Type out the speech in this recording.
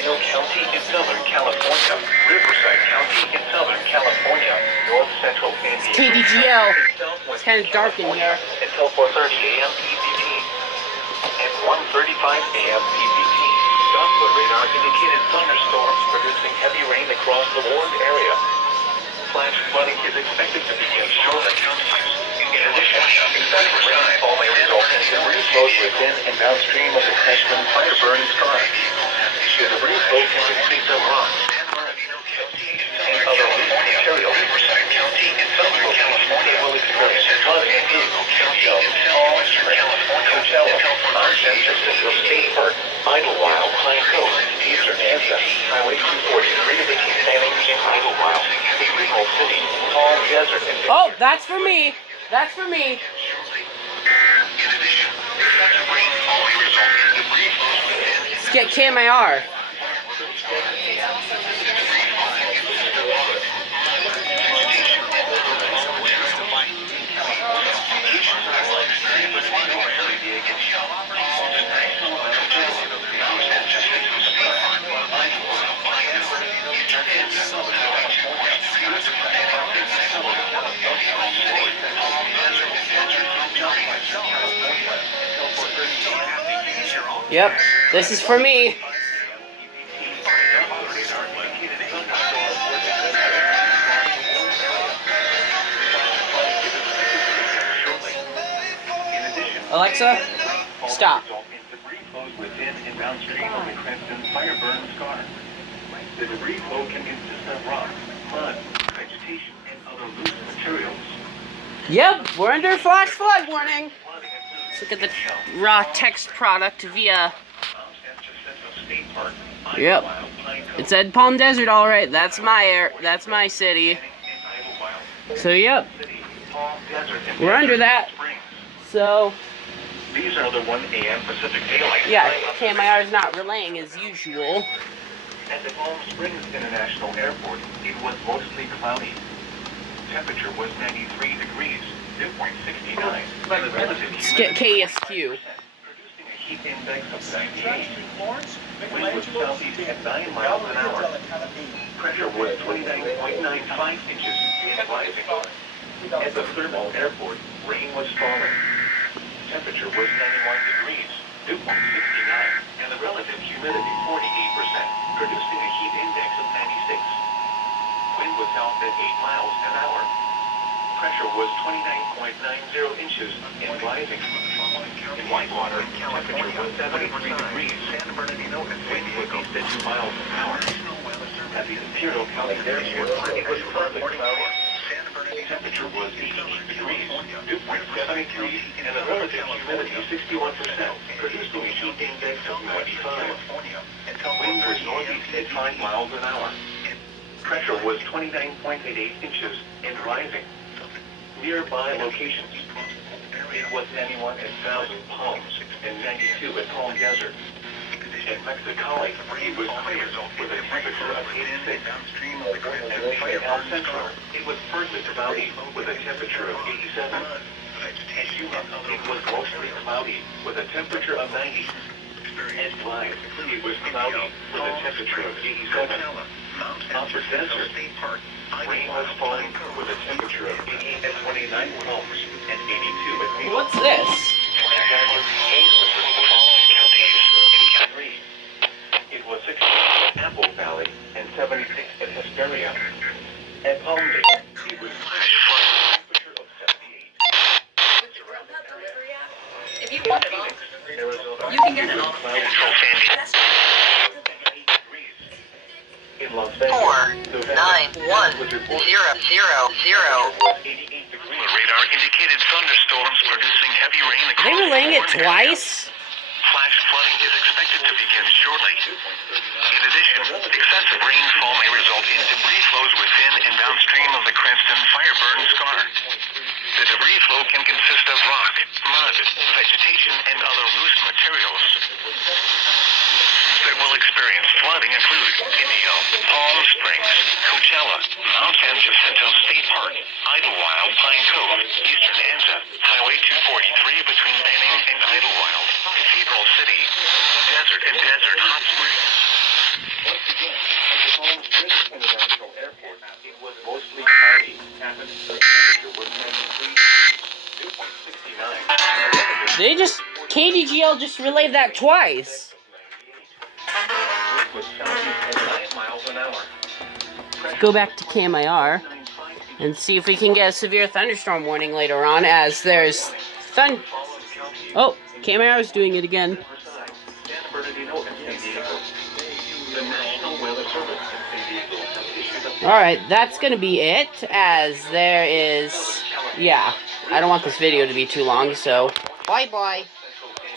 Bernardino County in Southern California, Riverside County in Southern California, North Central San Diego KDGL. County, It's kind of dark in here. Until 4:30 a.m. PVT and 1:35 a.m. PVT. Doppler radar indicated thunderstorms producing heavy rain across the warned area. Flash flooding is expected to begin shortly. In addition, excessive rainfall may result in debris flows within and downstream of the Creston fire burn scar. The debris flow can consist of rocks and other loose materials. Southern California will experience flooding including Palm Springs, Coachella, Mount Central State Park, Idlewild, Pine Cove, Eastern Anza, Highway 243 between Banning and Idlewild, Signal City, Palm Desert, and Oh, that's for me. That's for me. Let's get KMIR. Yep, this is for me. Alexa, stop. Debris flows within and downstream of the Creston fire burn scar. The debris flow can consist of rocks, mud, vegetation, and other loose materials. Yep, we're under flash flood warning. Let's look at the raw text product via. Yep, it said Palm Desert. All right, that's my city. So yep, we're under that. So these are the 1 a.m. Pacific Daylight. Yeah, KMIR is not relaying as usual. At the Palm Springs International Airport, it was mostly cloudy. Temperature was 93 degrees, dew point 69. Let's get KSQ. Producing a heat index of 98. Wind was southeast at 9 miles an hour. Pressure was 29.95 inches in rising. At the Thermal Airport, rain was falling. Temperature was 91 degrees, dew point 69, and the relative humidity 48%, producing a heat index of 96. Wind was south at 8 miles an hour. Pressure was 29.90 inches and rising. In Whitewater, temperature was 73 degrees. Wind was east at 2 miles an hour. At the Imperial County Airport, it was partly cloudy. Temperature was 88 degrees, dew point 73, and the relative humidity 61%, producing a heat index of 95. Wind was northeast at 5 miles an hour. Pressure was 29.88 inches and rising. Nearby locations. It was 91 at Thousand Palms and 92 at Palm Desert. At Mexicali, it was clear with a temperature of 86. At El Centro, it was partly cloudy with a temperature of 87. At Yuma, it was mostly cloudy with a temperature of 90. At Blythe, it was cloudy with a temperature of 87. Upper Desert, rain was falling with a temperature of 88 at 29 Palms and 82 at Mesa. What's this? It was 68 at Apple Valley and 76 at Hesperia. At Palmdale, it was flash flood with a temperature of 78. If you want it all, Arizona, you can get it all. In Las Vegas, 491 000. Radar indicated thunderstorms producing heavy rain. Are they relaying it twice? Flash flooding is expected to begin shortly. In addition, excessive rainfall may result in debris flows within and downstream of the Creston fire burn scar. The debris flow can consist of rock, mud, vegetation, and other loose materials. That will experience flooding include Indio, Palm Springs, Coachella, Mount Jacinto State Park, Idlewild, Pine Cove, Eastern Anza, Highway 243 between Banning and Idlewild, Cathedral City, Desert and Desert Hot Springs. They just, KDGL just relayed that twice. With southeast at 9 miles an hour. Let's go back to KMIR and see if we can get a severe thunderstorm warning later on, as there's Oh, KMIR is doing it again. San Bernardino and San Diego. The National Weather Service in San Diego has issued a Alright, that's gonna be it, as there is, yeah, I don't want this video to be too long, so bye-bye.